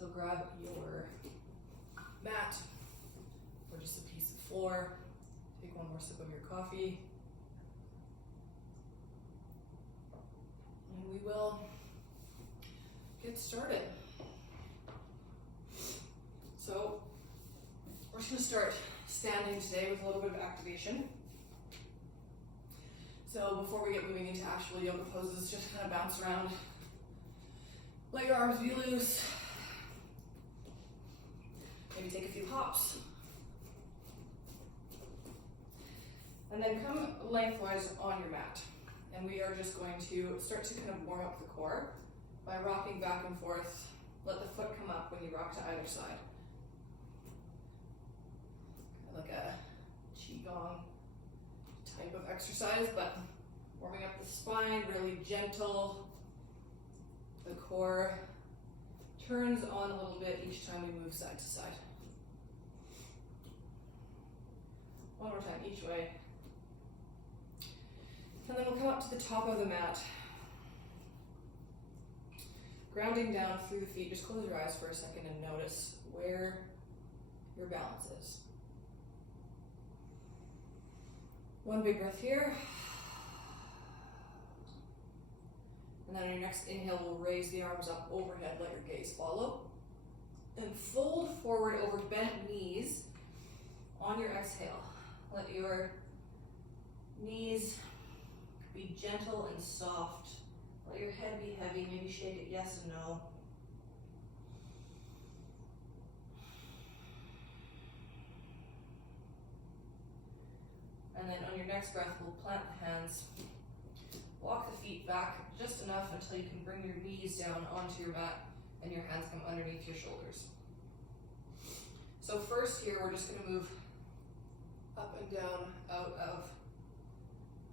So grab your mat or just a piece of floor. Take one more sip of your coffee. And we will get started. So we're just going to start standing today with a little bit of activation. So before we get moving into actual yoga poses, just kind of bounce around. Let your arms be loose. Maybe take a few hops. And then come lengthwise on your mat. And we are just going to start to kind of warm up the core by rocking back and forth. Let the foot come up when you rock to either side. Like a qigong type of exercise, but warming up the spine, really gentle. The core turns on a little bit each time we move side to side. One more time each way. And then we'll come up to the top of the mat. Grounding down through the feet. Just close your eyes for a second and notice where your balance is. One big breath here. And then on your next inhale, we'll raise the arms up overhead, let your gaze follow. And fold forward over bent knees on your exhale. Let your knees be gentle and soft. Let your head be heavy, maybe shake it yes and no. And then on your next breath, we'll plant the hands. Walk the feet back just enough until you can bring your knees down onto your mat and your hands come underneath your shoulders. So first here, we're just going to move up and down out of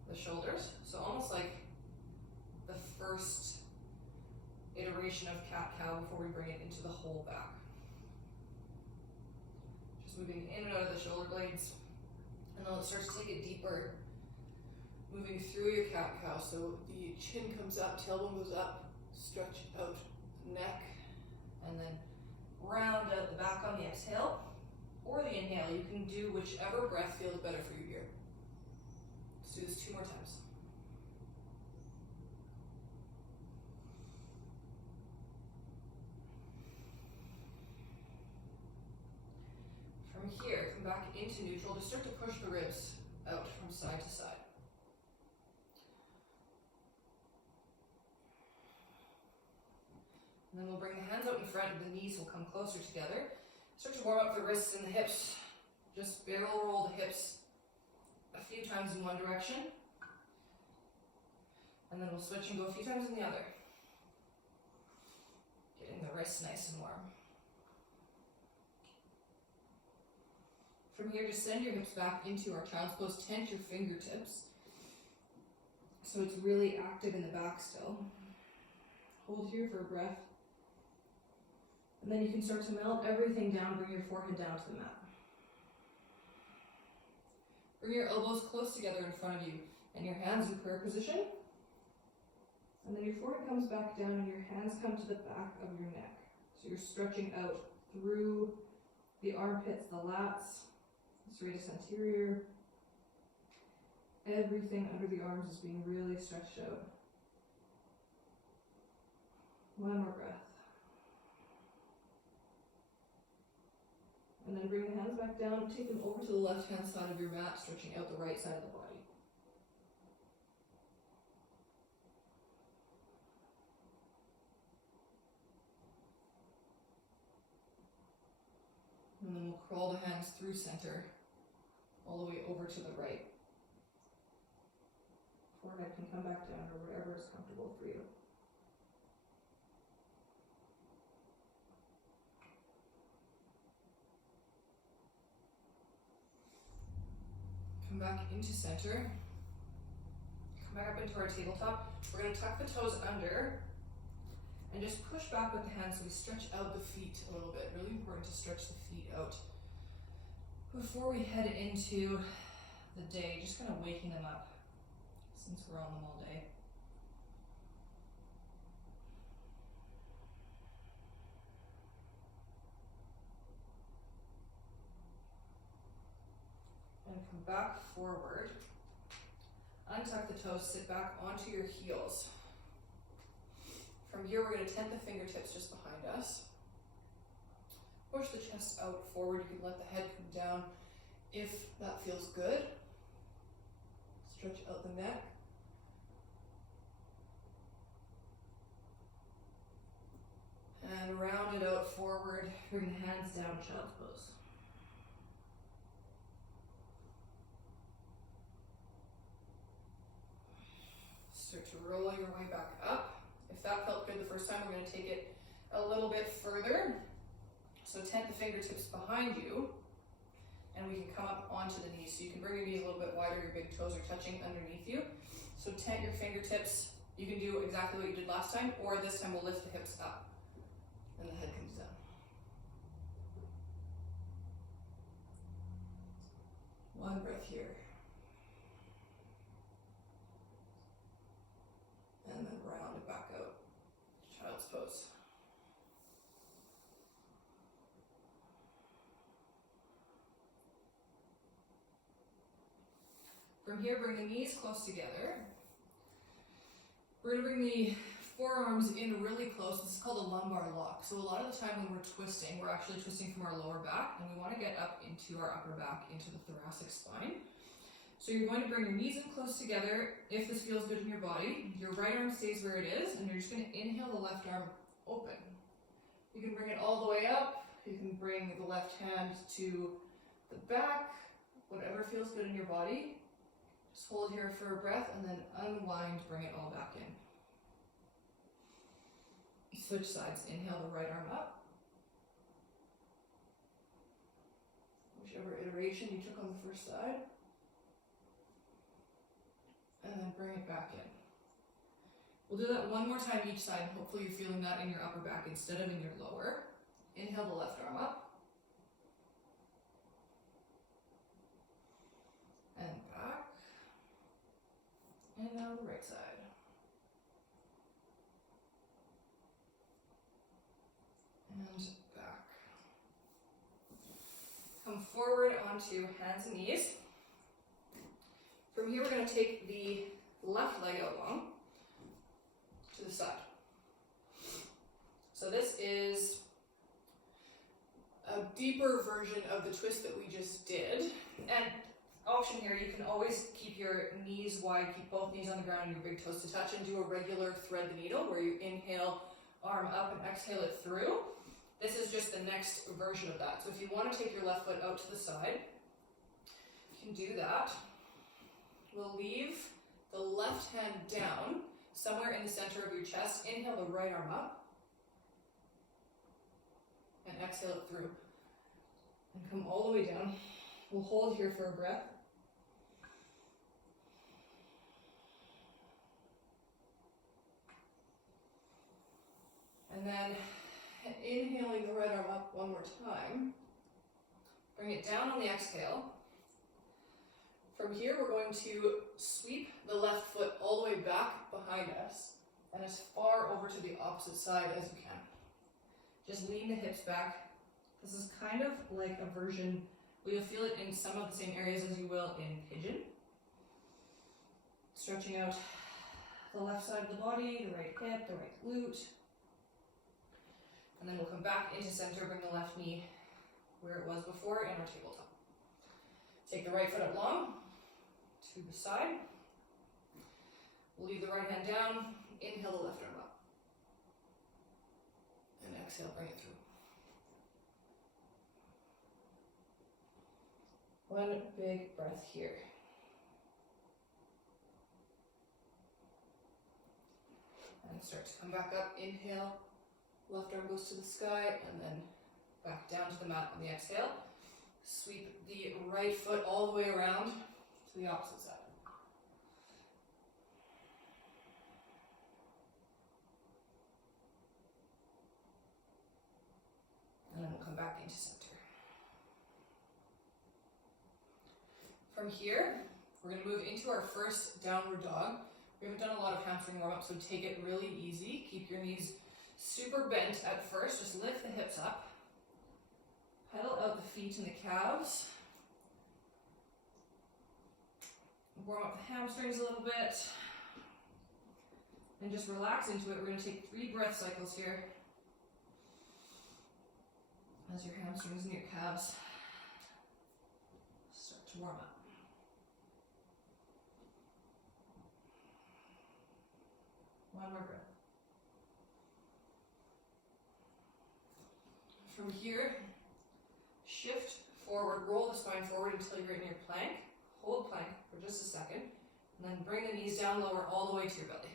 the shoulders. So almost like the first iteration of cat-cow before we bring it into the whole back. Just moving in and out of the shoulder blades. And then let's start to take it deeper. Moving through your cat-cow, so the chin comes up, tailbone goes up, stretch out the neck, and then round out the back on the exhale, or the inhale. You can do whichever breath feels better for you here. Let's do this 2 more times. From here, come back into neutral, just start to push the ribs out from side to side. And then we'll bring the hands out in front, the knees will come closer together. Start to warm up the wrists and the hips. Just barrel roll the hips a few times in one direction. And then we'll switch and go a few times in the other. Getting the wrists nice and warm. From here, just send your hips back into our child's pose. Tense your fingertips. So it's really active in the back still. Hold here for a breath. And then you can start to melt everything down, bring your forehead down to the mat. Bring your elbows close together in front of you and your hands in prayer position. And then your forehead comes back down and your hands come to the back of your neck. So you're stretching out through the armpits, the lats, the serratus anterior. Everything under the arms is being really stretched out. One more breath. And then bring the hands back down, take them over to the left-hand side of your mat, stretching out the right side of the body. And then we'll crawl the hands through center, all the way over to the right. Forehead can come back down or whatever is comfortable for you. Come back into center. Come back up into our tabletop. We're going to tuck the toes under and just push back with the hands so we stretch out the feet a little bit. Really important to stretch the feet out before we head into the day, just kind of waking them up since we're on them all day. And come back forward. Untuck the toes, sit back onto your heels. From here, we're going to tent the fingertips just behind us. Push the chest out forward. You can let the head come down if that feels good. Stretch out the neck. And round it out forward. Bring the hands down, child's pose. Start to roll your way back up. If that felt good the first time, we're going to take it a little bit further. So tent the fingertips behind you, and we can come up onto the knees. So you can bring your knees a little bit wider, your big toes are touching underneath you. So tent your fingertips. You can do exactly what you did last time, or this time we'll lift the hips up and the head comes down. One breath here. And then round it back out. Child's pose. From here, bring the knees close together. We're going to bring the forearms in really close. This is called a lumbar lock. So a lot of the time when we're twisting, we're actually twisting from our lower back, and we want to get up into our upper back, into the thoracic spine. So you're going to bring your knees in close together. If this feels good in your body, your right arm stays where it is, and you're just going to inhale the left arm open. You can bring it all the way up. You can bring the left hand to the back, whatever feels good in your body. Just hold here for a breath and then unwind, bring it all back in. Switch sides, inhale the right arm up. Whichever iteration you took on the first side. And then bring it back in. We'll do that one more time each side. Hopefully you're feeling that in your upper back instead of in your lower. Inhale the left arm up. And back. And now the right side. And back. Come forward onto hands and knees. From here, we're going to take the left leg out long to the side. So this is a deeper version of the twist that we just did. And option here, you can always keep your knees wide, keep both knees on the ground and your big toes to touch, and do a regular thread the needle where you inhale, arm up, and exhale it through. This is just the next version of that. So if you want to take your left foot out to the side, you can do that. We'll leave the left hand down somewhere in the center of your chest. Inhale the right arm up and exhale it through. And come all the way down. We'll hold here for a breath. And then inhaling the right arm up one more time. Bring it down on the exhale. From here, we're going to sweep the left foot all the way back behind us and as far over to the opposite side as you can. Just lean the hips back. This is kind of like a version, you'll feel it in some of the same areas as you will in pigeon. Stretching out the left side of the body, the right hip, the right glute. And then we'll come back into center, bring the left knee where it was before in our tabletop. Take the right foot up long to the side. We'll leave the right hand down, inhale the left arm up. And exhale, bring it through. One big breath here. And start to come back up, inhale. Left arm goes to the sky, and then back down to the mat on the exhale. Sweep the right foot all the way around to the opposite side. And then we'll come back into center. From here, we're going to move into our first downward dog. We haven't done a lot of hamstring warm-up, so take it really easy. Keep your knees super bent at first. Just lift the hips up. Pedal out the feet and the calves. warm up the hamstrings a little bit. And just relax into it. We're going to take 3 breath cycles here. As your hamstrings and your calves start to warm up. One more breath. From here, shift forward, roll the spine forward until you're in your plank. Hold plank for just a second, and then bring the knees down, lower all the way to your belly.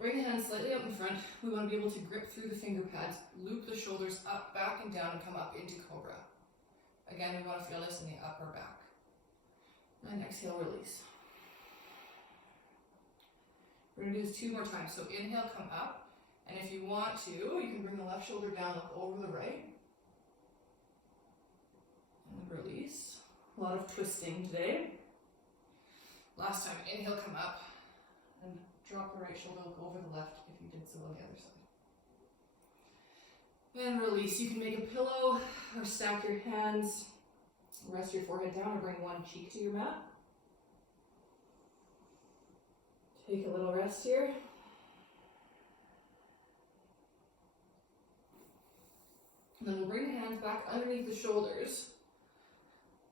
Bring the hands slightly up in front. We want to be able to grip through the finger pads, loop the shoulders up, back, and down, and come up into cobra. Again, we want to feel this in the upper back. And exhale, release. We're going to do this 2 more times. So inhale, come up. And if you want to, you can bring the left shoulder down, look over the right. And release. A lot of twisting today. Last time, inhale, come up. And drop the right shoulder, look over the left if you did so on the other side. And release. You can make a pillow or stack your hands. Rest your forehead down or bring one cheek to your mat. Take a little rest here. And then we'll bring the hands back underneath the shoulders.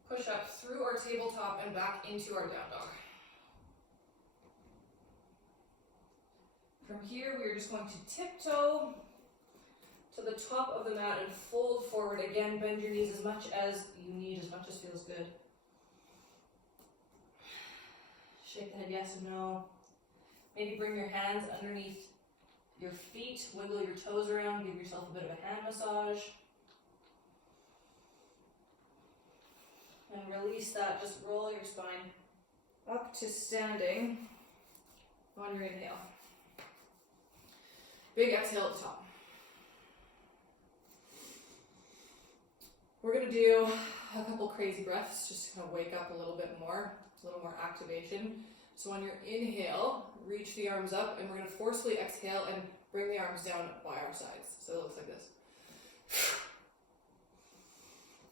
Push up through our tabletop and back into our down dog. From here, we are just going to tiptoe to the top of the mat and fold forward. Again, bend your knees as much as you need, as much as feels good. Shake the head yes and no. Maybe bring your hands underneath your feet, wiggle your toes around, give yourself a bit of a hand massage. And release that, just roll your spine up to standing on your inhale. Big exhale at the top. We're gonna do a couple crazy breaths, just to kind of wake up a little bit more, a little more activation. So on your inhale, reach the arms up, and we're gonna forcefully exhale and bring the arms down by our sides. So it looks like this.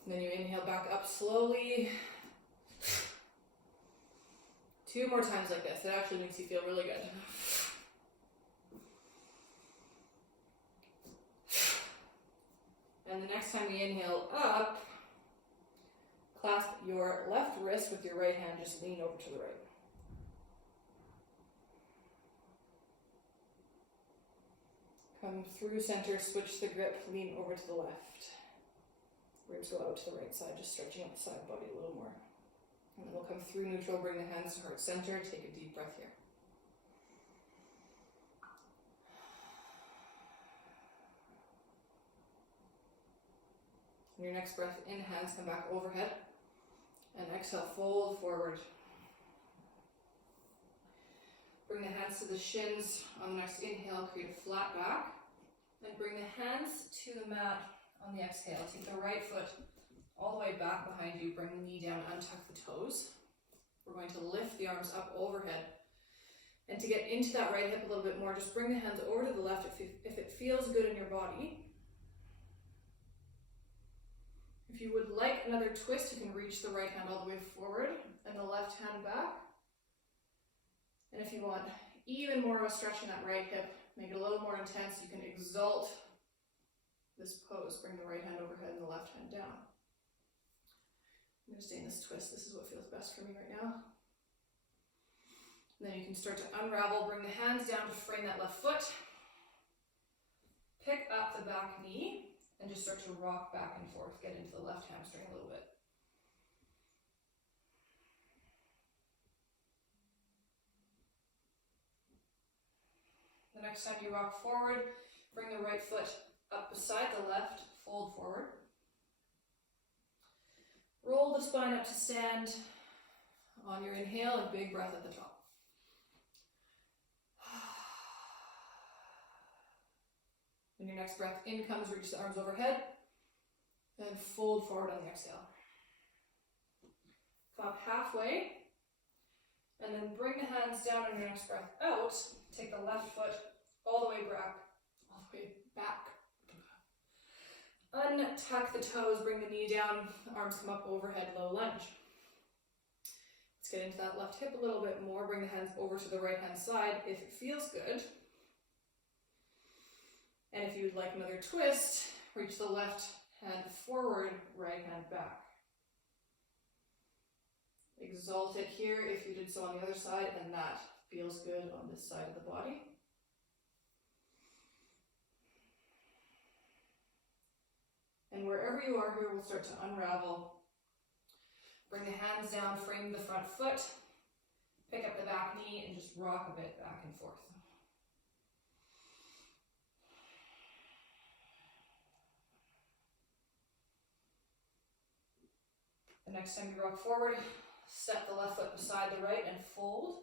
And then you inhale back up slowly. 2 more times like this. It actually makes you feel really good. And the next time we inhale up, clasp your left wrist with your right hand, just lean over to the right. Come through center, switch the grip, lean over to the left. Ribs go out to the right side, just stretching out the side body a little more. And then we'll come through neutral, bring the hands to heart center, take a deep breath here. And your next breath in, hands come back overhead. And exhale, fold forward. Bring the hands to the shins. On the next inhale, create a flat back. And bring the hands to the mat on the exhale. Take the right foot all the way back behind you. Bring the knee down, untuck the toes. We're going to lift the arms up overhead. And to get into that right hip a little bit more, just bring the hands over to the left if it feels good in your body. If you would like another twist, you can reach the right hand all the way forward and the left hand back. And if you want even more of a stretch in that right hip, make it a little more intense, you can exalt this pose. Bring the right hand overhead and the left hand down. I'm going to stay in this twist. This is what feels best for me right now. And then you can start to unravel. Bring the hands down to frame that left foot. Pick up the back knee and just start to rock back and forth. Get into the left hamstring a little bit. The next time you rock forward, bring the right foot up beside the left, fold forward. Roll the spine up to stand on your inhale, and big breath at the top. When your next breath in comes, reach the arms overhead, and fold forward on the exhale. Come up halfway, and then bring the hands down on your next breath out. Take the left foot all the way back. Untuck the toes, bring the knee down, arms come up overhead, low lunge. Let's get into that left hip a little bit more. Bring the hands over to the right hand side if it feels good. And if you'd like another twist, reach the left hand forward, right hand back. Exalt it here if you did so on the other side, and that feels good on this side of the body. And wherever you are here, we'll start to unravel. Bring the hands down, frame the front foot, pick up the back knee, and just rock a bit back and forth. The next time you rock forward, step the left foot beside the right and fold.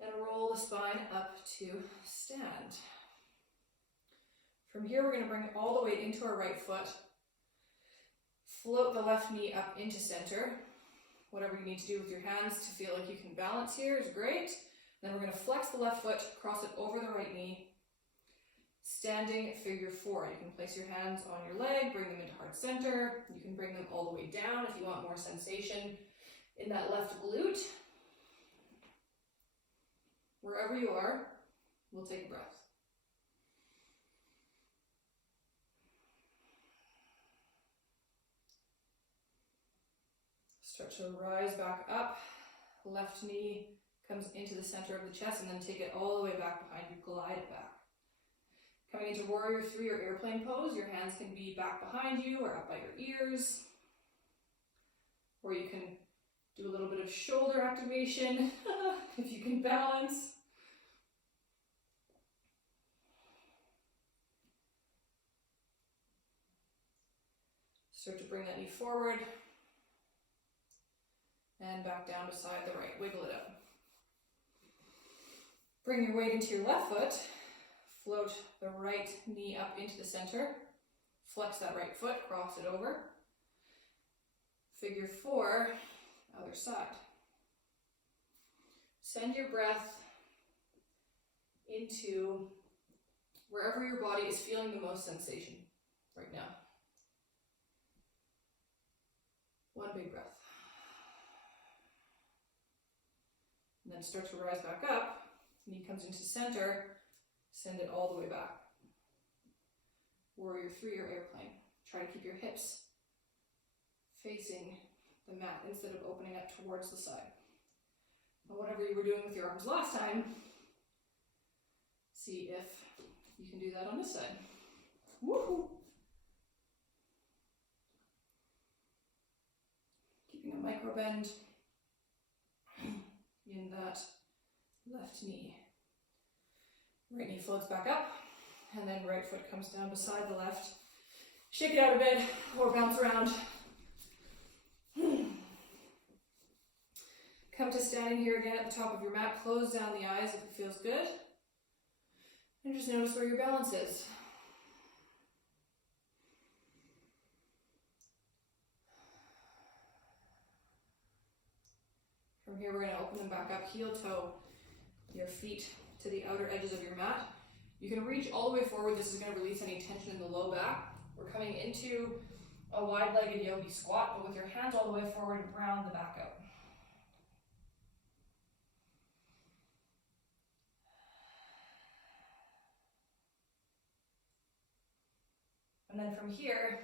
And roll the spine up to stand. From here, we're going to bring it all the way into our right foot. Float the left knee up into center. Whatever you need to do with your hands to feel like you can balance here is great. Then we're going to flex the left foot, cross it over the right knee. Standing figure four. You can place your hands on your leg, bring them into heart center. You can bring them all the way down if you want more sensation in that left glute. Wherever you are, we'll take a breath. Start to rise back up. Left knee comes into the center of the chest, and then take it all the way back behind you. Glide it back. Coming into Warrior 3 or airplane pose, your hands can be back behind you or up by your ears. Or you can do a little bit of shoulder activation if you can balance. Start to bring that knee forward. And back down beside the right. Wiggle it up. Bring your weight into your left foot. Float the right knee up into the center. Flex that right foot, cross it over. Figure four, other side. Send your breath into wherever your body is feeling the most sensation right now. One big breath. And then start to rise back up. Knee comes into center. Send it all the way back. Warrior 3 or airplane. Try to keep your hips facing the mat instead of opening up towards the side. But whatever you were doing with your arms last time, see if you can do that on this side. Woohoo! Keeping a micro bend in that left knee. Right knee floats back up, and then right foot comes down beside the left. Shake it out a bit, or bounce around. Come to standing here again at the top of your mat. Close down the eyes if it feels good. And just notice where your balance is. From here, we're going to open them back up, heel toe your feet to the outer edges of your mat. You can reach all the way forward. This is going to release any tension in the low back. We're coming into a wide-legged yogi squat, but with your hands all the way forward and round the back out. And then from here,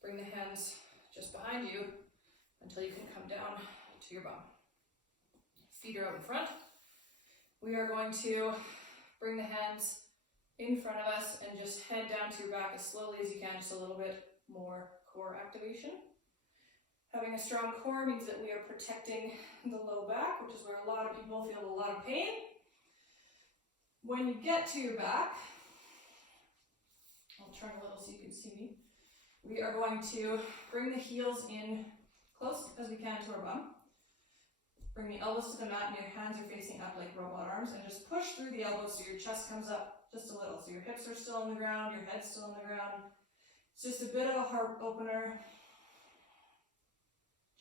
bring the hands just behind you until you can come down to your bum. Feet are out in front. We are going to bring the hands in front of us and just head down to your back as slowly as you can, just a little bit more core activation. Having a strong core means that we are protecting the low back, which is where a lot of people feel a lot of pain. When you get to your back, I'll turn a little so you can see me. We are going to bring the heels in close as we can to our bum. Bring the elbows to the mat and your hands are facing up like robot arms, and just push through the elbows so your chest comes up just a little. So your hips are still on the ground, your head's still on the ground. It's just a bit of a heart opener.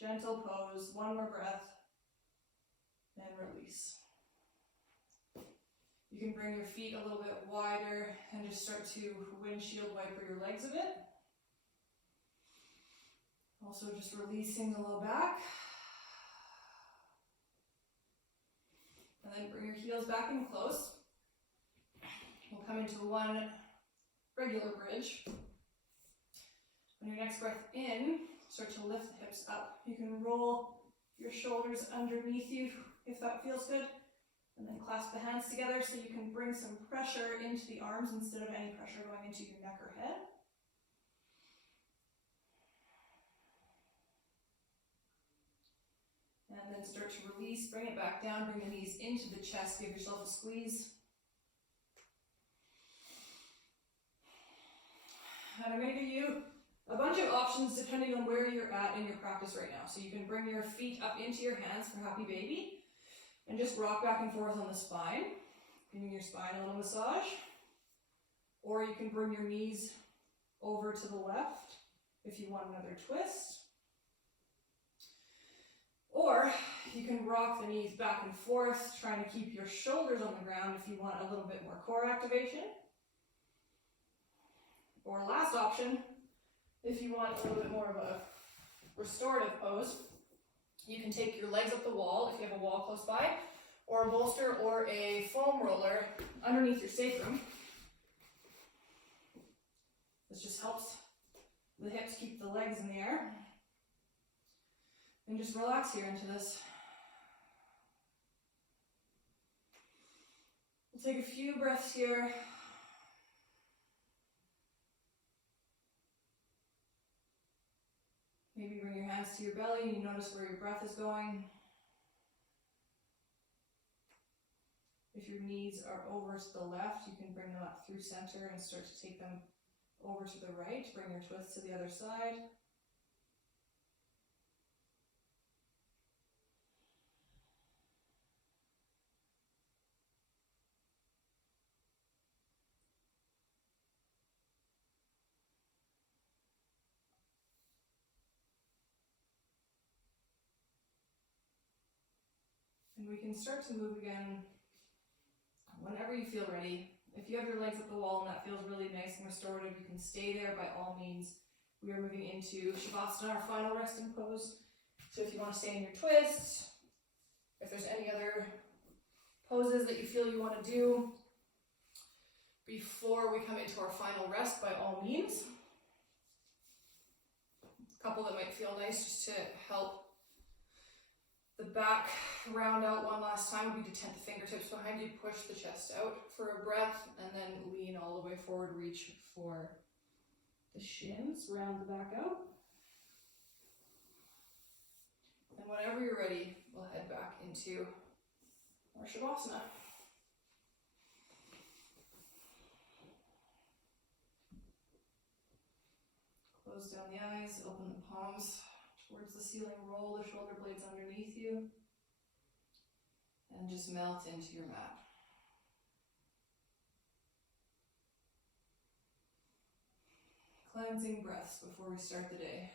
Gentle pose, one more breath, and release. You can bring your feet a little bit wider and just start to windshield wiper your legs a bit. Also just releasing the low back. And then bring your heels back in close. We'll come into one regular bridge. On your next breath in, start to lift the hips up. You can roll your shoulders underneath you if that feels good. And then clasp the hands together so you can bring some pressure into the arms instead of any pressure going into your neck or head. And then start to release, bring it back down, bring the knees into the chest, give yourself a squeeze. And I'm going to give you a bunch of options depending on where you're at in your practice right now. So you can bring your feet up into your hands for happy baby and just rock back and forth on the spine, giving your spine a little massage. Or you can bring your knees over to the left if you want another twist. Or you can rock the knees back and forth, trying to keep your shoulders on the ground if you want a little bit more core activation. Or last option, if you want a little bit more of a restorative pose, you can take your legs up the wall if you have a wall close by, or a bolster or a foam roller underneath your sacrum. This just helps the hips keep the legs in the air. And just relax here into this. We'll take a few breaths here. Maybe bring your hands to your belly and you notice where your breath is going. If your knees are over to the left, you can bring them up through center and start to take them over to the right. Bring your twist to the other side. And we can start to move again whenever you feel ready. If you have your legs up the wall and that feels really nice and restorative, you can stay there by all means. We are moving into Shavasana, our final resting pose. So if you want to stay in your twist, if there's any other poses that you feel you want to do before we come into our final rest, by all means. A couple that might feel nice just to help the back round out one last time would be to tent the fingertips behind you, push the chest out for a breath, and then lean all the way forward, reach for the shins, round the back out. And whenever you're ready, we'll head back into our Shavasana. Close down the eyes, open the palms towards the ceiling, roll the shoulder blades underneath you, and just melt into your mat. Cleansing breaths before we start the day.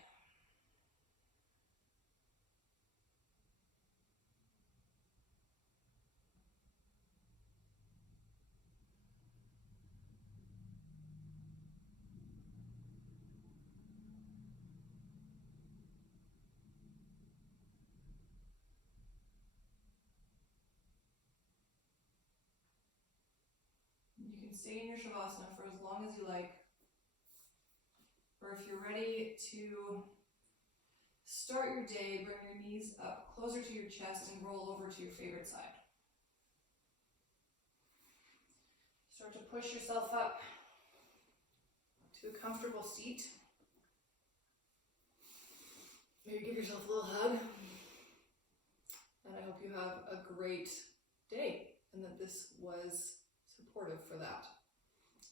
You can stay in your Shavasana for as long as you like. Or if you're ready to start your day, bring your knees up closer to your chest and roll over to your favorite side. Start to push yourself up to a comfortable seat. Maybe give yourself a little hug. And I hope you have a great day and that this was supportive for that.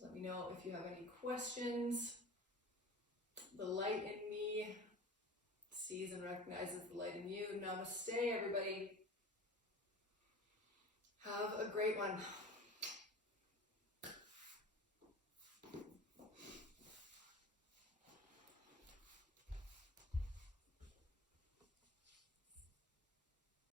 Let me know if you have any questions. The light in me sees and recognizes the light in you. Namaste, everybody. Have a great one.